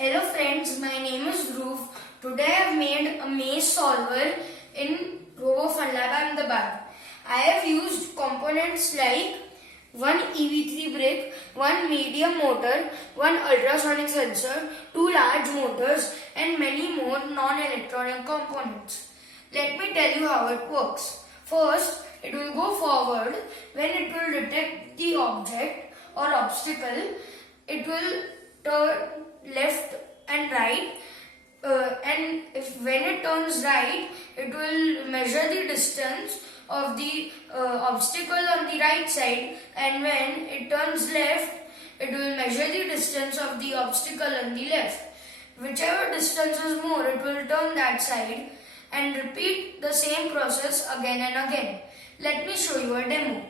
Hello friends, my name is Dhruv. Today I have made a maze solver in RFL Ahmedabad. I have used components like one EV3 brick, one medium motor, one ultrasonic sensor, two large motors and many more non-electronic components. Let me tell you how it works. First, it will go forward. When it will detect the object or obstacle, it will turn left and right, and when it turns right, it will measure the distance of the obstacle on the right side, and when it turns left, it will measure the distance of the obstacle on the left. Whichever distance is more, it will turn that side and repeat the same process again and again. Let me show you a demo.